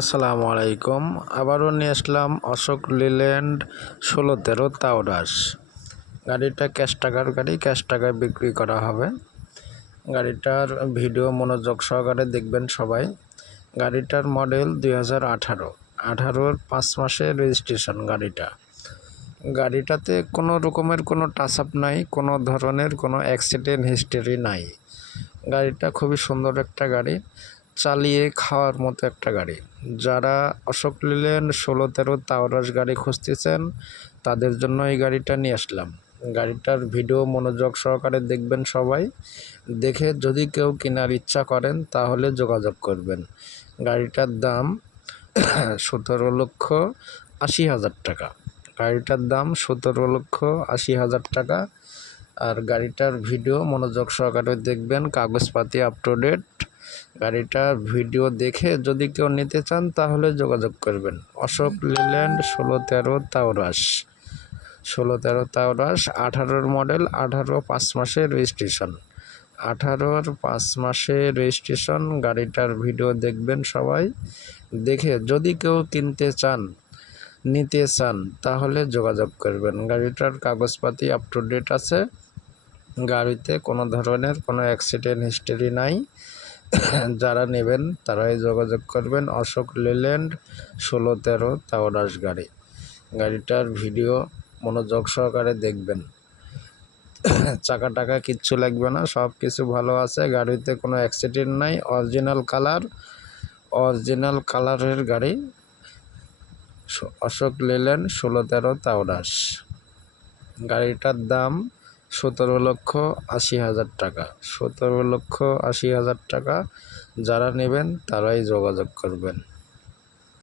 আসসালামু আলাইকুম। আবারও নিয়ে আসলাম অশোক লিল্যান্ড 16-13 তাওরাস। গাড়িটা ক্যাশ টাকার গাড়ি, ক্যাশ টাকায় বিক্রি করা হবে। গাড়িটার ভিডিও মনোযোগ সহকারে দেখবেন সবাই। গাড়িটার মডেল 2018, 18-র 5 মাসের রেজিস্ট্রেশন গাড়িটাতে কোনো রকমের কোনো টাচ আপ নাই, কোনো ধরনের কোনো অ্যাক্সিডেন্ট হিস্টরি নাই। গাড়িটা খুবই সুন্দর একটা গাড়ি, চালিয়ে খাওয়ার মতো একটা গাড়ি। যারা অশোক লিল্যান্ড 16-13 তাওরাস গাড়ি খুঁজতেছেন তাদের জন্য এই গাড়িটা নিয়ে আসলাম। গাড়িটার ভিডিও মনোযোগ সহকারে দেখবেন সবাই। দেখে যদি কেউ কেনার ইচ্ছা করেন তাহলে যোগাযোগ করবেন। গাড়িটার দাম 17,80,000 টাকা। গাড়িটার দাম 17,80,000 টাকা। আর গাড়িটার ভিডিও মনোযোগ সহকারে দেখবেন, কাগজপাতি আপ টু ডেট। গাড়িটার ভিডিও দেখে যদি কেউ নিতে চান তাহলে যোগাযোগ করবেন। অশোক লিল্যান্ড 16-13 তাওরাস, 18-র মডেল, 18 5 মাসের রেজিস্ট্রেশন, 18-র 5 মাসের রেজিস্ট্রেশন। গাড়িটার ভিডিও দেখবেন সবাই। দেখে যদি কেউ কিনতে চান, নিতে চান তাহলে যোগাযোগ করবেন। গাড়িটার কাগজপাতি আপ টু ডেট আছে। গাড়িতে কোনো ধরনের কোনো অ্যাক্সিডেন্ট হিস্টরি নাই। যারা নেবেন তারাই যোগাযোগ করবেন। অশোক লিল্যান্ড 16-13 তাওরাস গাড়ি। গাড়িটার ভিডিও মনোযোগ সহকারে দেখবেন। চাকা টাকা কিচ্ছু লাগবে না, সব কিছু ভালো আছে। গাড়িতে কোনো অ্যাক্সিডেন্ট নাই। অরিজিনাল কালারের গাড়ি। অশোক লিল্যান্ড 16-13 তাওরাস। গাড়িটার দাম 17,80,000 টাকা। 17,80,000 টাকা। যারা নেবেন তারাই যোগাযোগ করবেন।